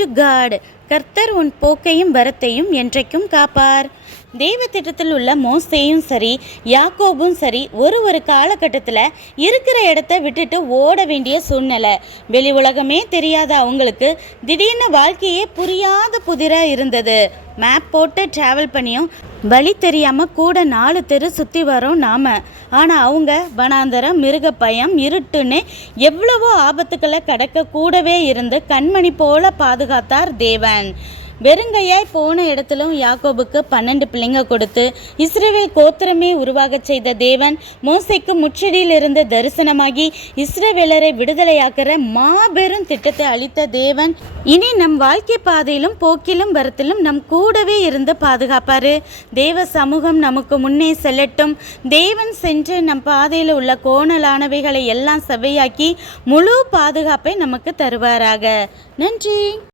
To God. கர்த்தர் உன் போக்கையும் வரத்தையும் என்றைக்கும் காப்பார். தெய்வ திட்டத்தில் உள்ள மோசேயும் சரி யாக்கோபும் சரி ஒரு காலகட்டத்தில் இருக்கிற இடத்த விட்டுட்டு ஓட வேண்டிய சூழ்நிலை. வெளி உலகமே தெரியாத அவங்களுக்கு திடீர்னு வாழ்க்கையே புரியாத புதிராக இருந்தது. மேப் போட்டு ட்ராவல் பண்ணியும் வழி தெரியாமல் கூட 4 தெரு சுற்றி வரோம் நாம். ஆனால் அவங்க வனாந்தரம், மிருகப்பயம், இருட்டுன்னு எவ்வளவோ ஆபத்துக்களை கடக்க கூடவே இருந்து கண்மணி போல பாதுகாத்தார் தேவன். வெறுங்கையாய் போன இடத்திலும் யாக்கோபுக்கு 12 பிள்ளைங்க கொடுத்து இஸ்ரவேல் கோத்திரமே உருவாக செய்த தேவன் மோசேக்கு முச்சடியில் இருந்து தரிசனமாகி இஸ்ரவேலரை விடுதலையாக்குற மாபெரும் திட்டத்தை அளித்த தேவன் இனி நம் வாழ்க்கை பாதையிலும் போக்கிலும் வரத்திலும் நம் கூடவே இருந்து பாதுகாப்பாரு. தேவ சமூகம் நமக்கு முன்னே செல்லட்டும். தேவன் சென்று நம் பாதையில் உள்ள கோணலானவைகளை எல்லாம் செவையாக்கி முழு பாதுகாப்பை நமக்கு தருவாராக. நன்றி.